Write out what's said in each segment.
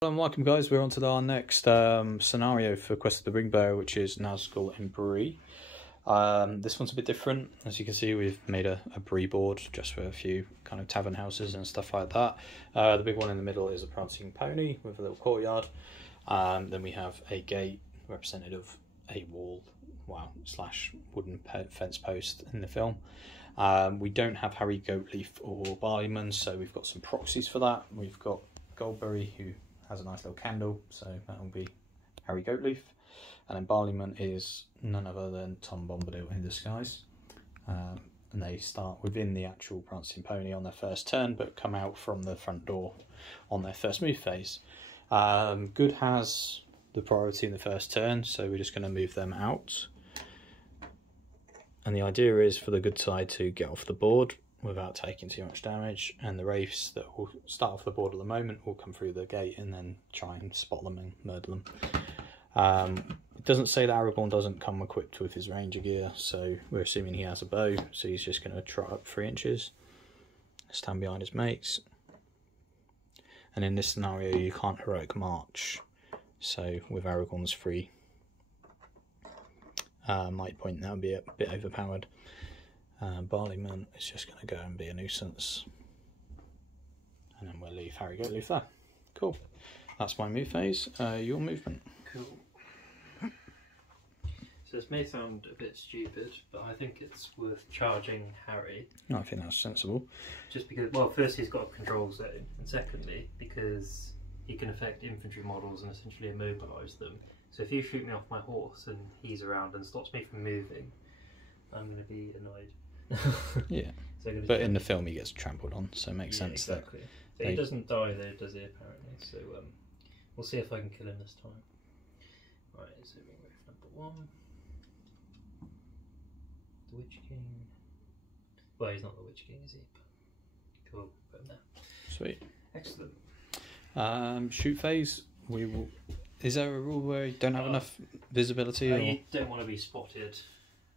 Welcome guys, we're on to our next scenario for Quest of the Ringbearer, which is Nazgul and Bree. This one's a bit different. As you can see, we've made a Bree board just for a few kind of tavern houses and stuff like that. The big one in the middle is a prancing pony with a little courtyard. Then we have a gate representative of a wall, slash wooden fence post in the film. We don't have Harry Goatleaf or Barleyman, so we've got some proxies for that. We've got Goldberry, who has a nice little candle, so that will be Harry Goatleaf. And then Barleyman is none other than Tom Bombadil in disguise. And they start within the actual prancing pony on their first turn, but come out from the front door on their first move phase. Good has the priority in the first turn, so we're just going to move them out. And the idea is for the good side to get off the board without taking too much damage, and the wraiths that will start off the board at the moment will come through the gate and then try and spot them and murder them. It doesn't say that Aragorn doesn't come equipped with his ranger gear, so we're assuming he has a bow, so he's just going to trot up 3 inches, stand behind his mates. And in this scenario you can't heroic march, so with Aragorn's free might point, that would be a bit overpowered. Barleyman is just going to go and be a nuisance, and then we'll leave Harry Goatleaf there. Cool. That's my move phase. Your movement. Cool. So this may sound a bit stupid, but I think it's worth charging Harry. No, I think that's sensible. Just because, well, first he's got a control zone, and secondly because he can affect infantry models and essentially immobilise them. So if you shoot me off my horse and he's around and stops me from moving, I'm going to be annoyed. Yeah, so but in the film he gets trampled on, so it makes sense. Exactly. That so he doesn't die though, does he, apparently? So we'll see if I can kill him this time. Right, so Ringbearer number 1. The Witch King. Well, he's not the Witch King, is he? Cool, put him there. Sweet. Excellent. Shoot phase, we will... Is there a rule where you don't have enough visibility? Or... You don't want to be spotted,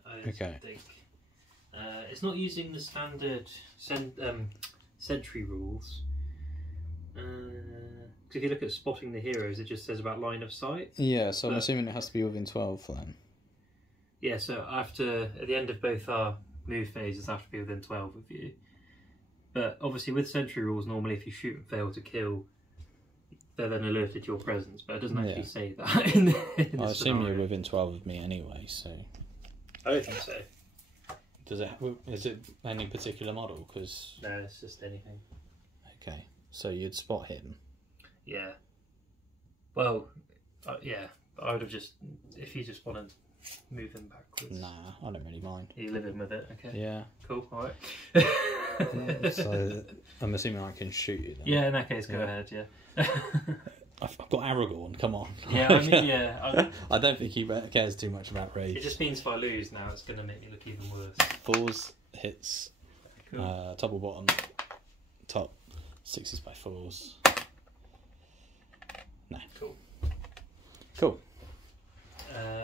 I think. It's not using the standard sentry rules. Because if you look at spotting the heroes, it just says about line of sight. Yeah, so I'm assuming it has to be within 12 then. Yeah, so at the end of both our move phases, have to be within 12 of you. But obviously with sentry rules, normally if you shoot and fail to kill, they're then alerted to your presence, but it doesn't actually say that in the I assume you're within 12 of me anyway, so... I don't think so. Is it any particular model? Cause... No, it's just anything. Okay, so you'd spot him? Yeah. Well, yeah, I would have just... If you just want to move him backwards... Nah, I don't really mind. Are you living with it? Okay. Yeah. Cool, alright. So, I'm assuming I can shoot you then? Yeah, in that case, go ahead, yeah. I've got Aragorn, come on. Yeah, I mean, yeah. I don't think he cares too much about rage. It just means if I lose now, it's going to make me look even worse. 4s hits, cool. Top or bottom, top, 6s by 4s. No. Cool. Cool.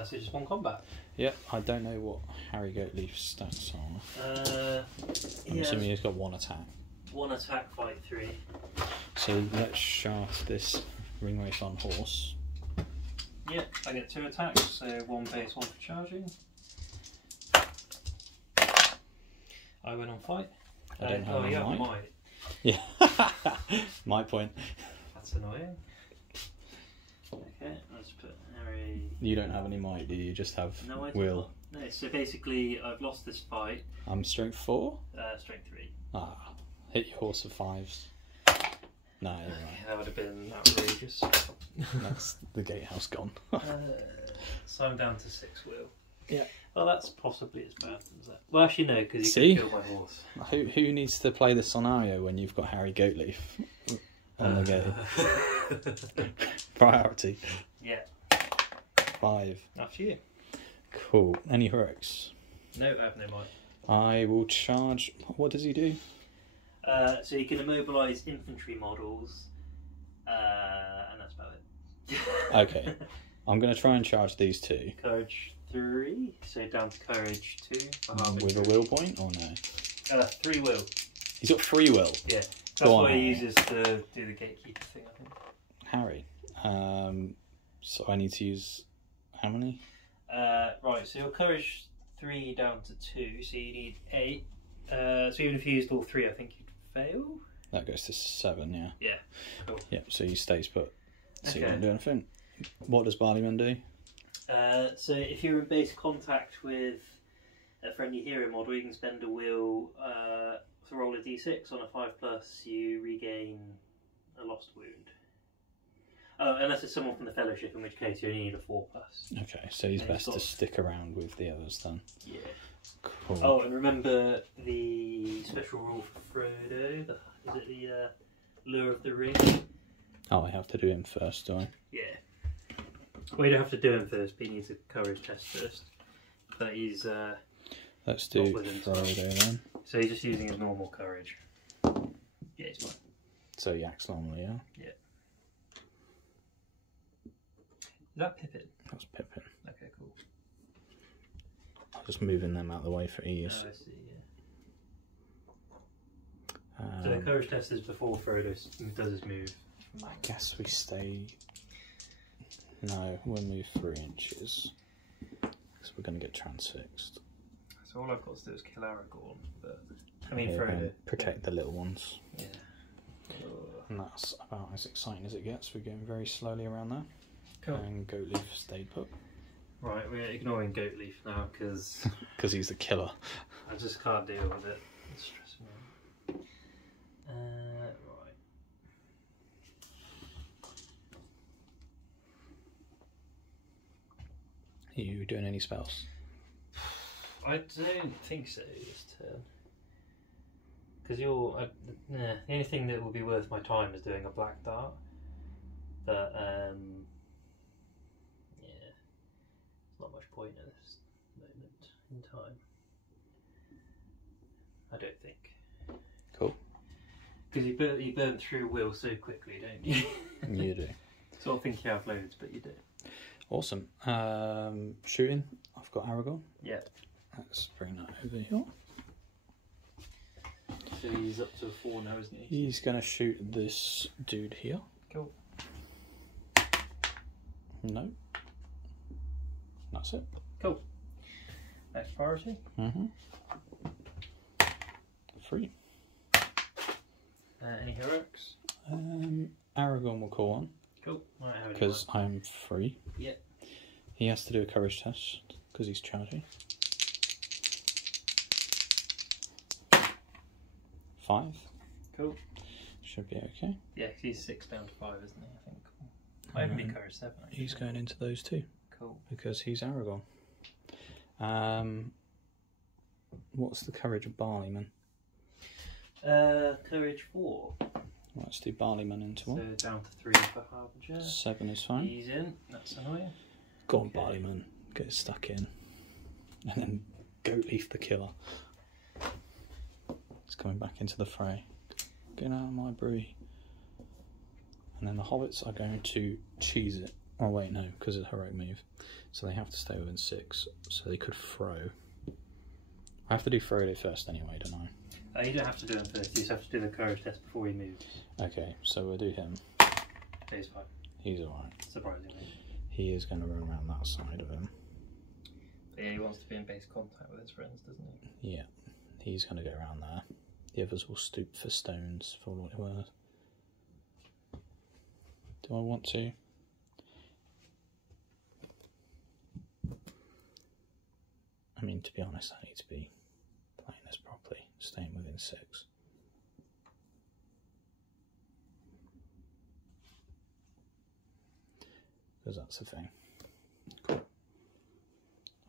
So just 1 combat? Yep, I don't know what Harry Goatleaf's stats are. I'm assuming he's got 1 attack. 1 attack, fight 3. So let's shaft this Ringwraith on horse. Yeah, I get 2 attacks, so 1 base, 1 for charging. I win on fight. I don't have a might. might. Yeah, my point. That's annoying. Okay, let's put Harry... You don't have any might, do you? Just have will? No, so basically I've lost this fight. I'm strength 4? Strength 3. Ah, hit your horse with 5s. No, you're right. That would have been outrageous. That's the gatehouse gone. So I'm down to 6 will. Yeah. Well, that's possibly as bad as that. Well, actually, no, because you can kill my horse. Who needs to play the scenario when you've got Harry Goatleaf on the gate? Priority. Yeah. 5. After you. Cool. Any heroics? No, I have no might. I will charge. What does he do? So you can immobilise infantry models, and that's about it. Okay. I'm going to try and charge these 2. Courage 3, so down to courage 2. With a will point or no? 3 will. He's got 3 will? Yeah. That's what he uses to do the gatekeeper thing, I think. Harry. So I need to use how many? Right, so your courage 3 down to 2, so you need 8. So even if you used all 3, I think you'd fail. That goes to 7, yeah. Yeah, cool. Yeah, so he stays put. So Okay. you won't do anything. What does Barleyman do? So if you're in base contact with a friendly hero model, you can spend a will to roll a d6. On a 5+, you regain a lost wound. Oh, unless it's someone from the Fellowship, in which case you only need a 4+. Okay, so he's And best he's to got- stick around with the others then. Yeah. Cool. Oh, and remember the special rule for Frodo? Is it the Lure of the Ring? Oh, I have to do him first, do I? Yeah. Well, you don't have to do him first, but he needs a courage test first. But he's Let's do Not within Frodo then. so he's just using his normal courage. Yeah, he's fine. So he acts normally, yeah? Yeah. Is that Pippin? That's Pippin. Okay, cool. I'm just moving them out of the way for ease. Oh, I see, yeah. So the courage test is before Frodo does his move. I guess we stay... No, we'll move 3 inches. Because we're going to get transfixed. So all I've got to do is kill Aragorn, but... I mean, Yeah, Frodo. protect the little ones. Yeah. And that's about as exciting as it gets. We're going very slowly around there. Cool. And Goatleaf stayed put. Right, we're ignoring Goatleaf now, because Because he's the killer. I just can't deal with it. It's stressing me out. Right. Are you doing any spells? I don't think so this turn. Because the only thing that will be worth my time is doing a black dart. But, yeah, there's not much point at this moment in time. I don't think. Cool. Because you burn through will so quickly, don't you? You do. Sort of think you have loads, but you do. Awesome. Shooting. I've got Aragorn. Yeah. Let's bring that over here. So he's up to a 4 now, isn't he? He's going to shoot this dude here. Cool. No. That's it. Cool. Next priority. 3. Any heroics? Aragorn will call on. Cool. Might have any Because more. I'm free. Yeah. He has to do a courage test because he's charging. 5. Cool. Should be okay. Yeah, 'cause he's 6 down to 5, isn't he? I think. Might even be courage 7. Actually. He's going into those 2 Cool. because he's Aragorn. What's the courage of Barleyman? Courage 4. Let's do Barleyman into So 1. down to 3 for Harbinger. 7 is fine. He's in. That's annoying. Go on, Barleyman. Get stuck in. And then Goatleaf the killer. He's coming back into the fray. Get out of my Bree. And then the hobbits are going to cheese it. Oh wait, no, because it's a heroic move. So they have to stay within 6. So they could throw. I have to do Frodo first anyway, don't I? You don't have to do him first. You just have to do the courage test before he moves. Okay, so we'll do him. He's fine. He's alright. Surprisingly. He is going to run around that side of him. But yeah, he wants to be in base contact with his friends, doesn't he? Yeah, he's going to go around there. The others will stoop for stones for what it was. Do I want to? I mean, to be honest, I need to be playing this properly, staying within 6. Because that's the thing. Cool.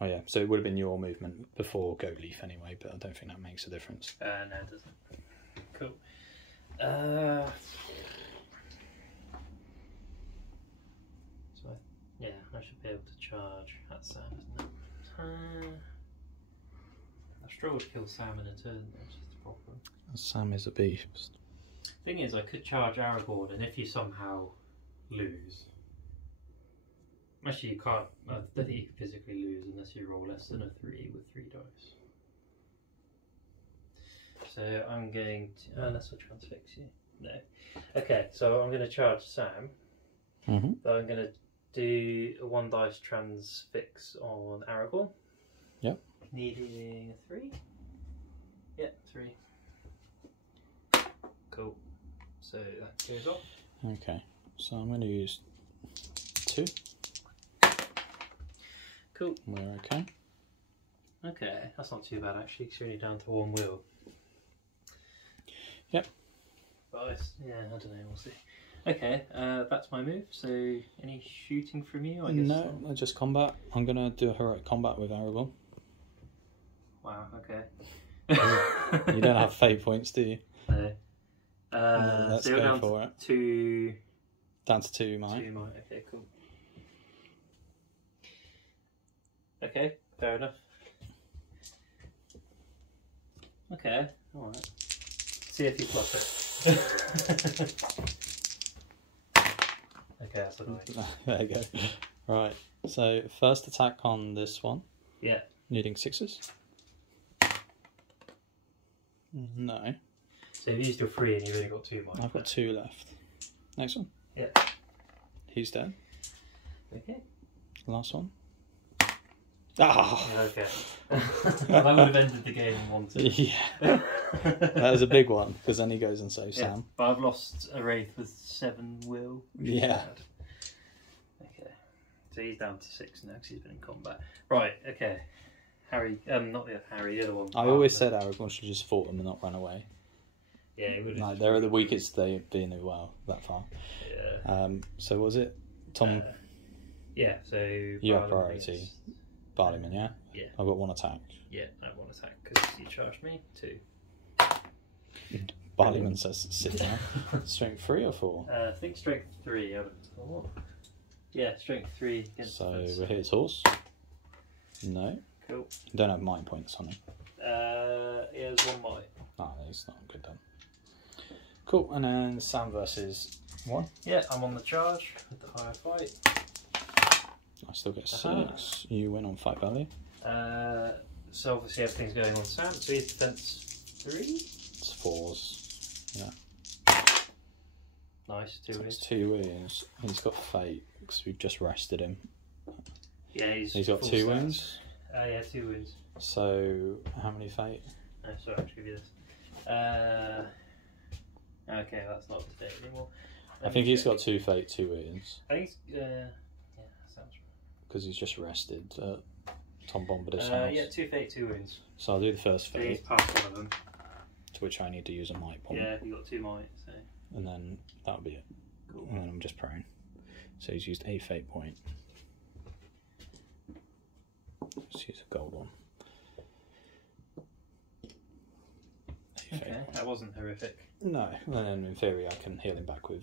Oh yeah, so it would have been your movement before Goatleaf anyway, but I don't think that makes a difference. No, it doesn't. Cool. So yeah, I should be able to charge at Sam, isn't it? I struggle to kill Sam in a turn, that's just the problem. Sam is a beast. Thing is, I could charge Aragorn, and if you somehow lose... Actually, you can't. I don't think you can physically lose unless you roll less than a 3 with 3 dice. So I'm going to... unless I transfix you. No. Okay, so I'm going to charge Sam. Mm-hmm. So I'm going to do a 1 dice transfix on Aragorn. Yep. Needing a 3. Yep, 3. Cool. So that goes off. Okay, so I'm going to use 2. Cool. We're okay. Okay, that's not too bad actually, because you're only down to 1 will. Yep. But yeah, I don't know, we'll see. Okay, that's my move. So, any shooting from you? I guess No, just combat. I'm going to do a heroic combat with Aragorn. Wow, okay. You don't have fate points, do you? No. Let's so you're go down for it. to Down to 2 might. 2 might, okay, cool. Okay, fair enough. Okay, alright. See if you fluff it. Okay, that's annoying. There you go. Right, so first attack on this one. Yeah. Needing 6s. No. So you've used your 3 and you've only got 2 might. I've got 2 left. Next one. Yeah. He's dead. Okay. Last one. Ah! Yeah, okay. That would have ended the game in 1 2. Yeah. That was a big one, because then he goes and saves Sam. But I've lost a Wraith with 7 will. Yeah. Okay. So he's down to 6 now because he's been in combat. Right, okay. Harry, not the Harry, the other one. I always said Aragorn should just fought them and not run away. Yeah, he would have. Like, they're the weakest they being as well, that far. Yeah. So what was it? Tom? Yeah, so... You have priority. Barleyman, yeah? Yeah. I've got 1 attack. Yeah, I have 1 attack because you charged me. 2. Barleyman says sit down. Strength 3 or 4? I think strength 3. I would have thought. Yeah, strength 3 against So defense. we're his horse. No. Cool. Don't have might points on him. Yeah, there's 1 might. Oh, it's not good then. Cool, and then Sam versus 1. Yeah, I'm on the charge with the higher fight. I still get 6. You win on fight value. So obviously everything's going on Sam. So he's defense 3. It's 4s. Yeah. Nice, 2 So wins. it's 2 wins. He's got fate because we've just rested him. Yeah, he's got full 2 stats. wins. Yeah, 2 wins. So how many fate? Sorry, I'll give you this. Okay, that's not today anymore. I think he's got 2 fate, 2 wins. I think he's, yeah, that sounds right. Because he's just rested at Tom Bombadil's house. Yeah, 2 fate, 2 wins. So I'll do the first So he's fate, passed 1 of them. to which I need to use a might point. Yeah, you got 2 might, so And then that'll be it. cool. And then I'm just prone. So he's used a fate point. Let's use a gold one. A fate. Okay, that wasn't horrific. No, and then in theory I can heal him back with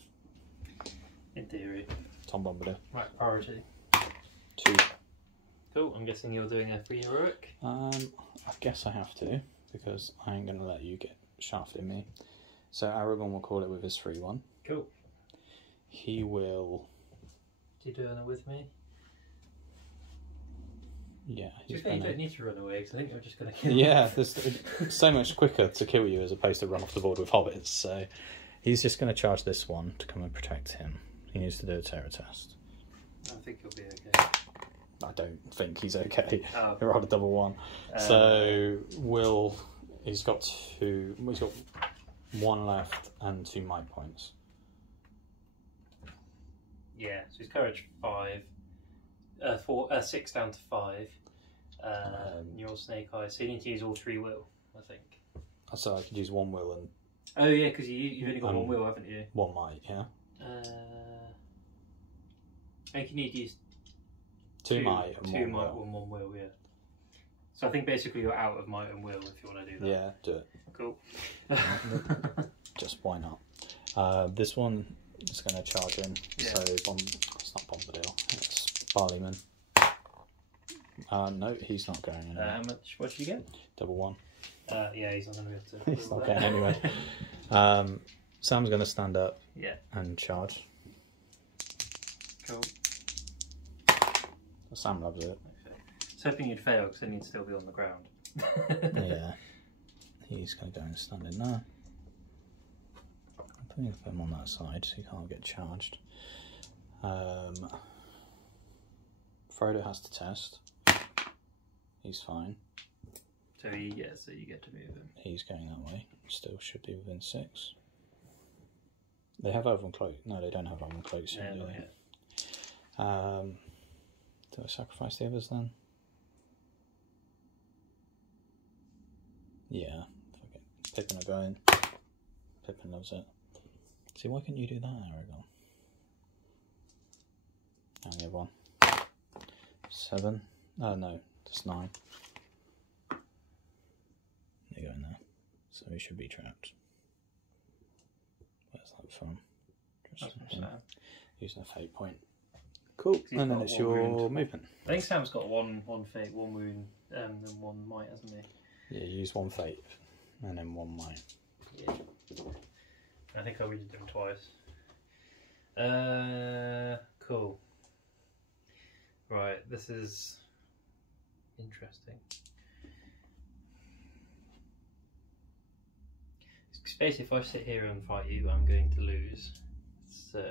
In theory. Tom Bombadil. Right, priority. 2. Cool, I'm guessing you're doing a 3 heroic. I guess I have to, because I ain't going to let you get shafted in me. So Aragorn will call it with his 3-1. Cool. He will... Do you doing it with me? Yeah, he's Just you gonna... don't need to run away because I think you're just going to kill Yeah, it's so much quicker to kill you as opposed to run off the board with hobbits. So he's just going to charge this one to come and protect him. He needs to do a terror test. I think you'll be okay. I don't think he's okay. Oh. He rolled a double 1. So Will, he's got 2. He's got 1 left and 2 might points. Yeah, so he's courage 5. 6 down to 5. You're snake eyes, so you need to use all 3 will, I think. So I could use 1 will and Oh yeah, because you've only got 1 will, haven't you? 1 might, yeah. I think you need to use 2 might and 2 1 might will. and 1 will, yeah. So I think basically you're out of might and will if you want to do that. Yeah, do it. Cool. Just why not? This one is going to charge in. Yeah. So it's not Bombadil, it's Barleyman. No, he's not going anywhere. How much? What did you get? Double 1. Yeah, he's not going to be able to. He's not going anyway. Sam's going to stand up Yeah. and charge. Cool. Sam loves it. Okay. I was hoping you'd fail because then you'd still be on the ground. Yeah. He's going to go and stand in there. I'm putting him on that side so he can't get charged. Frodo has to test. He's fine. So you get to move him. He's going that way. Still should be within 6. They have Elven Cloak. No, they don't have Elven Cloaks yet, do they? Do I sacrifice the others then? Yeah. Fuck it. Pippin will go in. Pippin loves it. See, why couldn't you do that, Aragorn? And the other one. 7. Oh no, just 9. They go in there. So he should be trapped. Where's that from? Just using a fate point. Cool. And then it's your movement. I think Sam's got one fate, 1 wound, and 1 might, hasn't he? Yeah, you use 1 fate and then 1 might. Yeah. I think I wounded him twice. Cool. Right, this is interesting. Basically, if I sit here and fight you, I'm going to lose. So,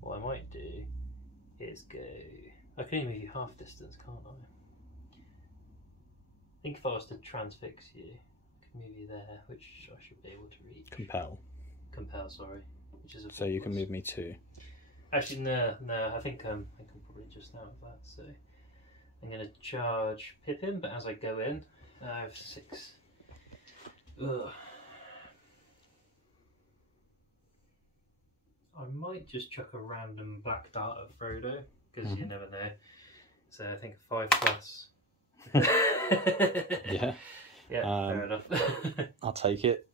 what I might do is go... I can only move you half distance, can't I? I think if I was to transfix you, I could move you there, which I should be able to reach. Compel. Compel, sorry. Which is so you can move me 2. Actually, no. I think I'm probably just out of that. So I'm going to charge Pippin, but as I go in, I have 6. Ugh. I might just chuck a random black dart at Frodo, because you never know. So I think a 5+. Yeah. Yeah, fair enough. I'll take it.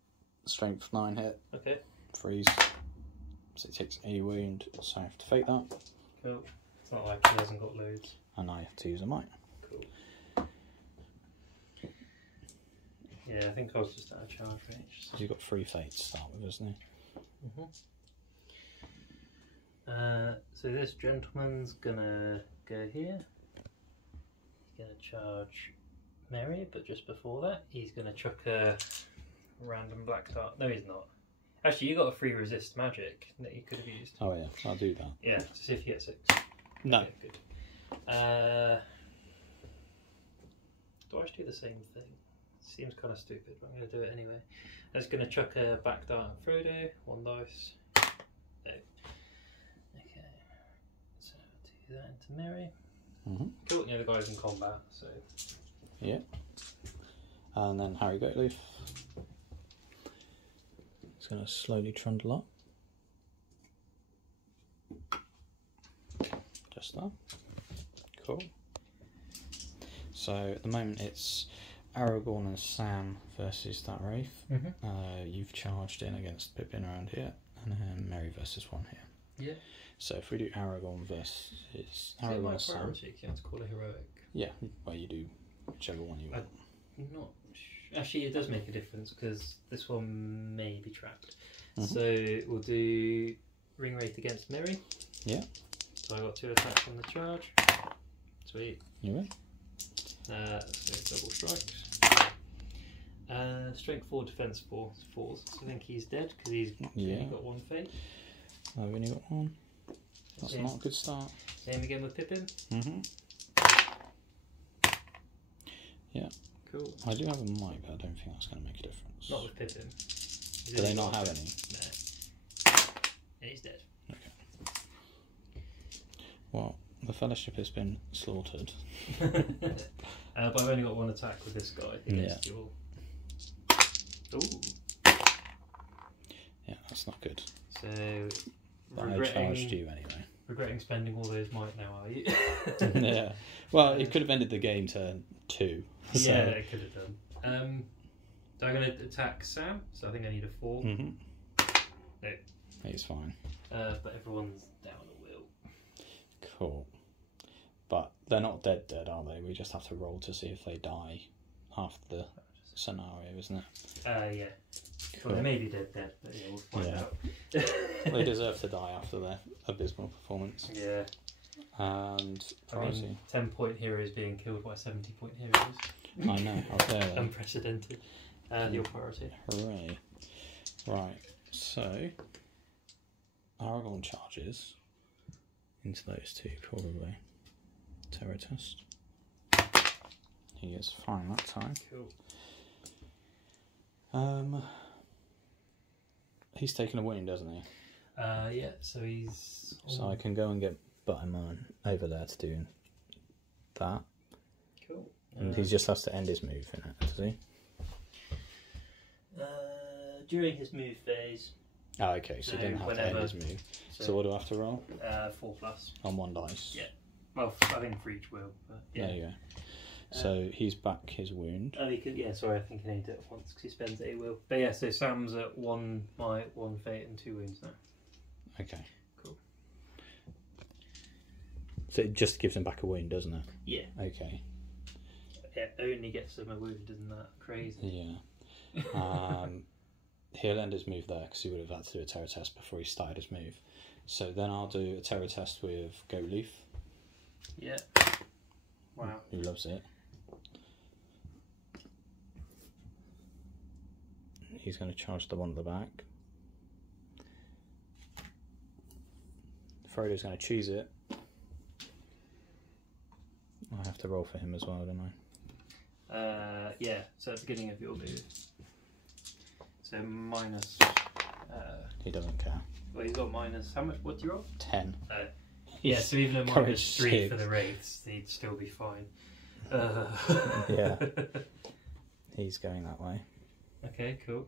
Strength 9 hit. Okay. Freeze. So it takes a wound, so I have to fake that. Cool. It's not like he hasn't got loads. And I have to use a might. Cool. Yeah, I think I was just out of charge range. So you've got 3 fates to start with, isn't he? So this gentleman's gonna go here. He's gonna charge Mary, but just before that, he's gonna chuck a random black dart. No, he's not. Actually, you got a free resist magic that you could have used. Oh yeah, I'll do that. Yeah, to see if you get 6. No. Okay, good. Do I just do the same thing? Seems kind of stupid, but I'm going to do it anyway. I'm just going to chuck a back dart at Frodo. 1 dice. No. Okay. So do that into Mary. Cool. Yeah, the guy's in combat, so. Yeah. And then Harry Goatleaf. It's going to slowly trundle up. Just that. Cool. So at the moment it's Aragorn and Sam versus that Wraith. You've charged in against Pippin around here, and then Merry versus 1 here. Yeah. So if we do Aragorn versus Aragorn and Sam. You can't call it heroic. Yeah, well you do whichever one you want. Not actually, it does make a difference because this one may be trapped. So we'll do Ring Wraith against Merry. Yeah. So I got 2 attacks on the charge. Sweet. You win. Double strikes. Strength 4, defense 4. So I think he's dead because he's only got 1 fate. I've only got 1. That's not a good start. Same again with Pippin. Yeah. Cool. I do have a mic, but I don't think that's going to make a difference. Not with Pippin. Do they not have any? No. And he's dead. Okay. Well, the Fellowship has been slaughtered. But I've only got 1 attack with this guy against you all. Ooh. Yeah, that's not good. So, but I charged you anyway. Regretting spending all those might now, are you? Yeah. Well, it could have ended the game turn 2. So. Yeah, it could have done. So I'm going to attack Sam, so I think I need a 4. No. He's fine. But everyone's down a wheel. Cool. But they're not dead, are they? We just have to roll to see if they die after the scenario, isn't it? Yeah. Cool. Well, they may be dead, but yeah, we'll find out. They deserve to die after their abysmal performance. Yeah. And priority. 10-point heroes being killed by 70-point heroes. I know, out there. Unprecedented. Your priority. Hooray. Right, so Aragorn charges. into those two, probably. Terror test. He is fine that time. Cool. He's taken a wound, doesn't he? Yeah, so he's... So I can go and get Butterman over there to do that. Cool. And he just has to end his move in it, does he? During his move phase. Oh, okay, so he didn't have to end his move. So what do I have to roll? 4+. On 1 dice? Yeah. Well, I think for each will, but yeah. There you go. So he's back his wound. Oh, he could, yeah, sorry, I think he only did it once because he spends a will. But yeah, so Sam's at 1 might, 1 fate, and 2 wounds now. Okay. Cool. So it just gives him back a wound, doesn't it? Yeah. Okay. Yeah, only gets him a wound, isn't that crazy? Yeah. He'll end his move there because he would have had to do a terror test before he started his move. So then I'll do a terror test with Goat Leaf. Yeah. Wow. Who loves it. He's going to charge the one at the back. Frodo's going to cheese it. I have to roll for him as well, don't I? Yeah, so at the beginning of your move. So minus... he doesn't care. Well, he's got minus... How much? What do you roll? 10. Yeah, so even a minus 3 6. for the wraiths, he'd still be fine. Yeah. He's going that way. Okay, cool.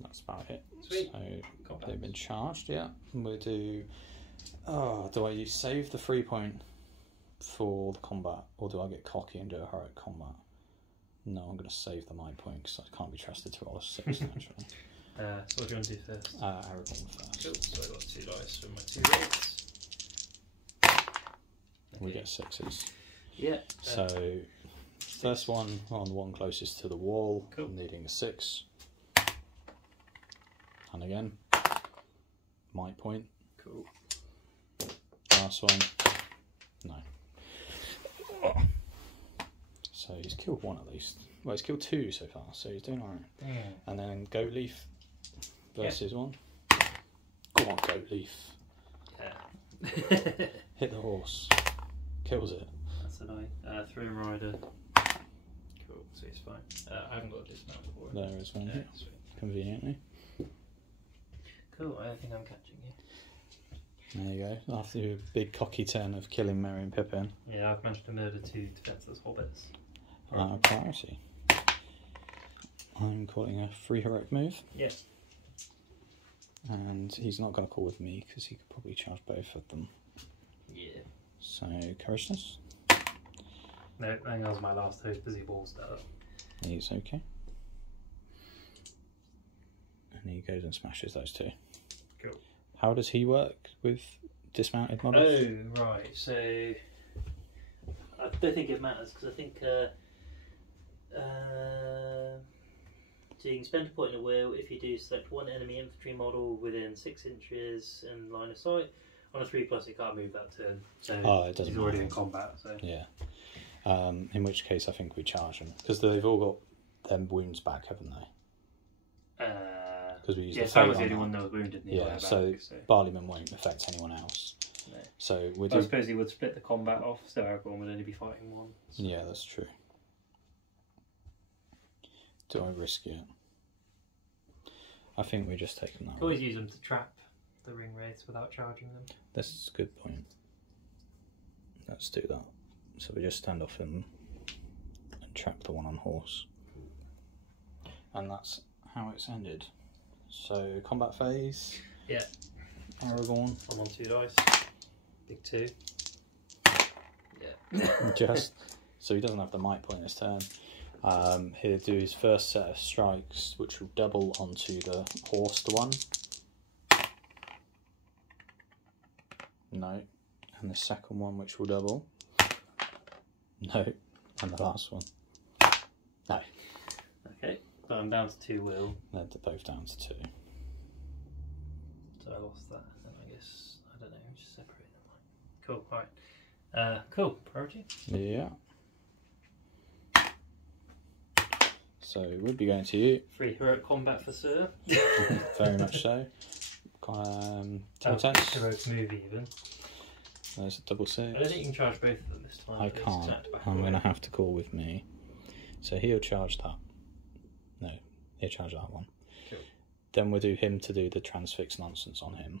That's about it. Sweet. So they've been charged, yeah. We'll do... Oh, do I save the 3 point for the combat, or do I get cocky and do a heroic combat? No, I'm going to save the might point because I can't be trusted to roll a 6 naturally. So what do you want to do first? Aragorn first. Cool, so I got 2 dice for my 2 wraiths. Okay. We get 6s. Yeah. So, first one on the one closest to the wall, cool. Needing a 6. And again, might point. Cool. Last one, no. So he's killed 1 at least. Well, he's killed 2 so far, so he's doing alright. Damn. And then Goat Leaf versus 1. Go on, Goat Leaf. Yeah. Hit the horse. Kills it. That's annoying. Throne Rider. Cool, so he's fine. I haven't got a dismount for it. There is one Yeah, here, sweet. conveniently. Cool, I don't think I'm catching you. There you go. After a big cocky turn of killing Merry and Pippin. Yeah, I've managed to murder 2 defenceless hobbits. Priority. I'm calling a free heroic move. Yeah. And he's not going to call with me because he could probably charge both of them. Yeah. So, Courageous. No, I think that was my last host busy ball start. He's okay. And he goes and smashes those 2. Cool. How does he work with dismounted models? Oh, right. So, I don't think it matters because I think so you can spend a point in a wheel if you do select 1 enemy infantry model within 6 inches in line of sight. On a 3+, it can't move that turn. So it doesn't he's already matter. in combat. So Yeah. In which case, I think we charge them because they've all got their wounds back, haven't they? Because we used Sam was the only one that was wounded. In the yeah, back, so Barleyman won't affect anyone else. No. So we I suppose he would split the combat off, so Aragorn would only be fighting 1. So. Yeah, that's true. Do I risk it? I think we just take them that way. Always use them to trap the ring wraiths without charging them. That's a good point. Let's do that. So we just stand off him and trap the one on horse. And that's how it's ended. So, combat phase. Yeah. Aragorn. I'm on 2 dice. Big 2. Yeah. Just so he doesn't have the might point this turn. He'll do his first set of strikes, which will double onto the horsed one. No. And the second one, which will double. No. And the last one. No. Okay. So I'm down to 2 will. They're both down to 2. So I lost that, and then I guess, I don't know, just separate them. Cool, alright. Cool, priority? Yeah. So we'd be going to you. Free heroic combat for Sir. Very much so. Test. Heroic move even. There's a double 6. I don't think you can charge both of them this time. I can't. I'm going to have to call with me. So he'll charge that. No, he'll charge that one. Cool. Then we'll do him to do the transfix nonsense on him.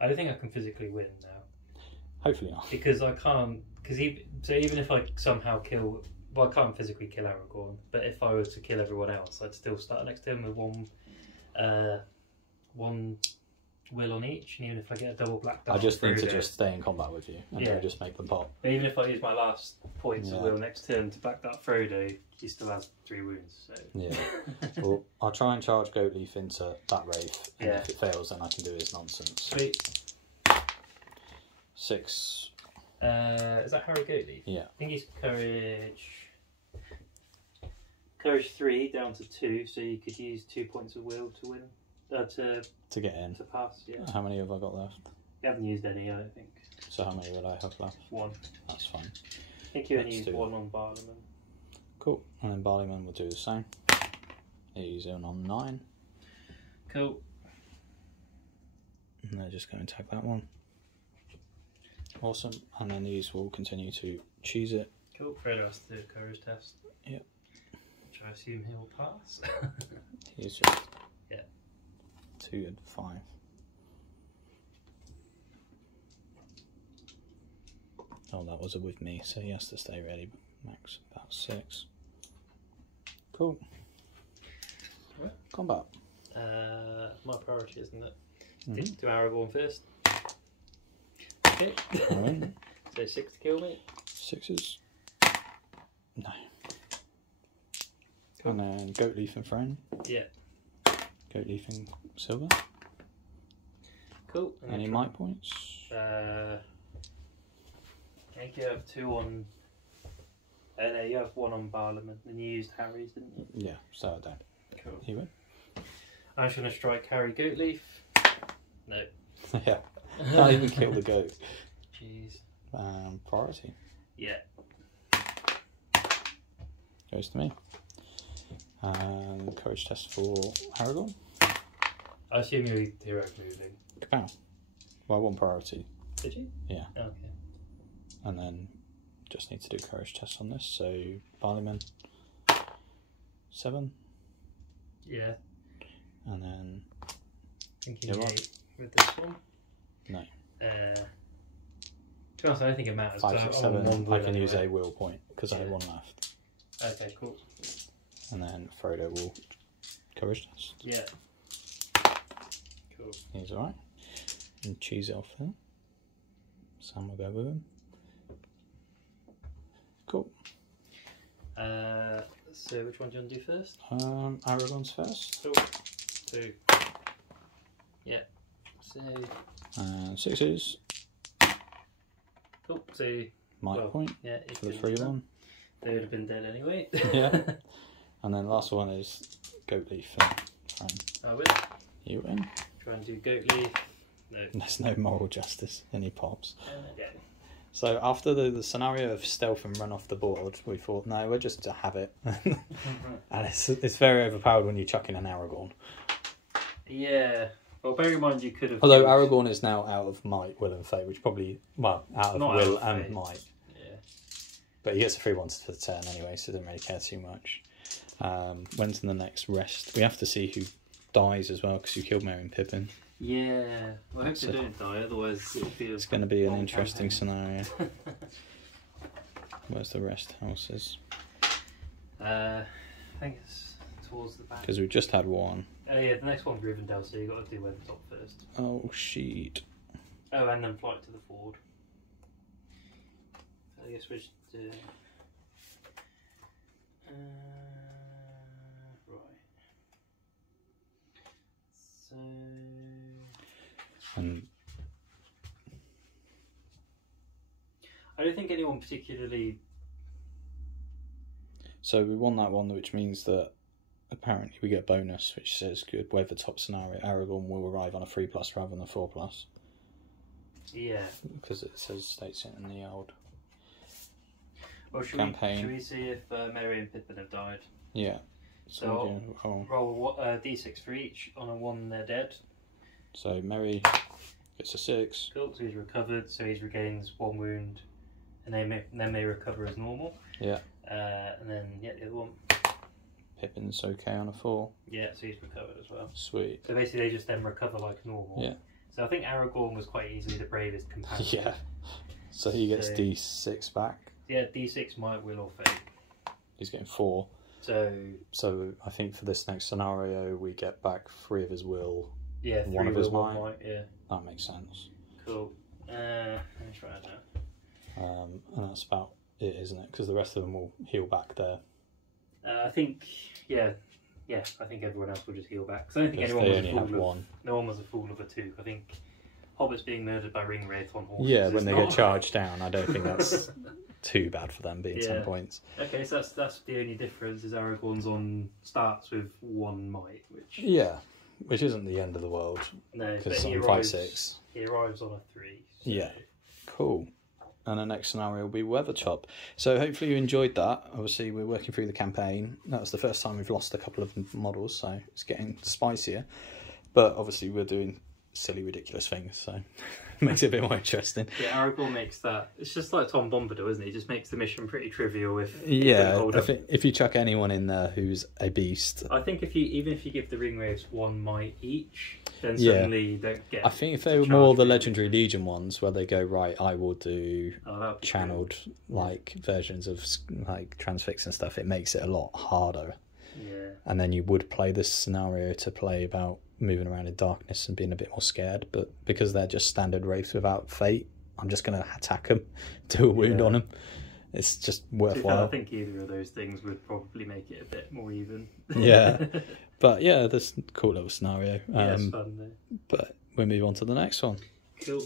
I don't think I can physically win now. Hopefully not. Because I can't. Even if I somehow kill. Well, I can't physically kill Aragorn, but if I were to kill everyone else, I'd still start next to him with one will on each, and even if I get a double black dart, I just need to just stay in combat with you, and then just make them pop. But even if I use my last points of will next turn to back that Frodo, he still has 3 wounds. So. Yeah. Well, I'll try and charge Goatleaf into that Wraith, and if it fails, then I can do his nonsense. Sweet. 6. Is that Harry Goatleaf? Yeah. I think he's Courage 3 down to 2, so you could use 2 points of will to win. To get in. To pass, yeah. How many have I got left? You haven't used any, I don't think. So how many would I have left? 1. That's fine. I think you only used 1 on Barliman. Cool. And then Barliman will do the same. He's in on 9. Cool. And they're just going to tag that one. Awesome. And then these will continue to cheese it. Cool. Frodo has to do a courage test. Yep. Which I assume he'll pass. He's just 2 and 5. Oh, that was a with me, so he has to stay ready. Max about 6. Cool. Right. Combat. My priority, isn't it? Do Aragorn first. Okay. Right. So 6 to kill me. 6s. No. Cool. And then Goatleaf and Friend. Yeah. Goatleaf and Silver. Cool. Any might points? I think you have 2 on. No, you have 1 on Barliman, and you used Harry's, didn't you? Yeah, so I don't. Cool. You win. I'm just going to strike Harry Goatleaf. No. Yeah. Can't even kill the goat. Jeez. Priority. Yeah. Goes to me. Courage test for Aragorn. I assume you're heroic moving. Kapow. Well, 1 priority. Did you? Yeah. Okay. And then just need to do courage test on this. So Barliman 7. Yeah. And then Thinking 8 with this one. No. To be honest, I don't think it matters. 5, 6, 7. I can use anyway. a will point because I have 1 left. Okay, cool. And then Frodo will courage test. Yeah. Cool. He's alright. And cheese it off there. Sam will go with him. Cool. So which one do you want to do first? Aragorn's first. Cool. 2. Yeah. So. 6s. Cool. So. Might point. Yeah. For the free one. They would have been dead anyway. Yeah. And then last one is Goatleaf and Friend. I win. You win. Try and do Goatleaf. No. There's no moral justice. Any pops. Yeah. So after the scenario of stealth and run off the board, we thought, no, we're just to have it. And it's very overpowered when you chuck in an Aragorn. Yeah. Well, bear in mind you could have... Although Aragorn is now out of might, will and fate, which probably, well, out of Not will out of and might. Yeah. But he gets a free one for the turn anyway, so doesn't really care too much. When's the next rest? We have to see who dies as well, because you killed Merry and Pippin. Yeah. Well, I hope they don't die, otherwise it'll be... It's going to be an interesting scenario. Where's the rest houses? I think it's towards the back. Because we've just had 1. Oh yeah, the next one's Rivendell, so you've got to do Weathertop first. Oh, shit. Oh, and then flight to the Ford. So I guess we should do... right. So... And I don't think anyone particularly... so we won that one, which means that apparently we get a bonus, which says good Weathertop scenario. Aragorn will arrive on a 3+ rather than a 4+. Yeah. Because it states it in the old Well, campaign. Should we see if Merry and Pippin have died? Yeah. So roll a d6 for each. On a 1 they're dead. So Merry gets a 6. Cool, so he's recovered, so he regains 1 wound, and then may recover as normal. Yeah. And then, yeah, the other one. Pippin's okay on a 4. Yeah, so he's recovered as well. Sweet. So basically they just then recover like normal. Yeah. So I think Aragorn was quite easily the bravest companion. Yeah. So he gets D6 back. Yeah, D6 might, will, or fate. He's getting 4. So I think for this next scenario we get back 3 of his will. Yeah, 1 of his might. Yeah. That makes sense. Cool. Let me try it now. And that's about it, isn't it? Because the rest of them will heal back there. I think, yeah, I think everyone else will just heal back. Because I don't think If anyone they was only a fool have of, 1. no one was a fool of a 2. I think hobbits being murdered by ringwraiths on horses. Yeah, when they not... get charged down, I don't think that's too bad for them being 10 points. Okay, so that's the only difference is Aragorn's starts with 1 might, which... Yeah, which isn't the end of the world. No, because he on arrives, 5/6. He arrives on a 3. So... Yeah, cool. And the next scenario will be Weatherchop. So hopefully you enjoyed that. Obviously we're working through the campaign. That was the first time we've lost a couple of models, so it's getting spicier. But obviously we're doing silly, ridiculous things, so it makes it a bit more interesting. Yeah, Aragorn makes that. It's just like Tom Bombadil, isn't it? He just makes the mission pretty trivial if if you chuck anyone in there who's a beast. I think if you give the ringwraiths 1 might each, then suddenly you don't get. I think if they were more the Legendary Legion ones, where they go right, I will do channeled like versions of like transfix and stuff. It makes it a lot harder. Yeah. And then you would play this scenario to play about moving around in darkness and being a bit more scared, but because they're just standard wraiths without fate, I'm just going to attack them, do a wound on them. It's just worthwhile. I think either of those things would probably make it a bit more even. Yeah, but yeah, that's a cool little scenario. Yeah, it's fun though. But we'll move on to the next one. Cool.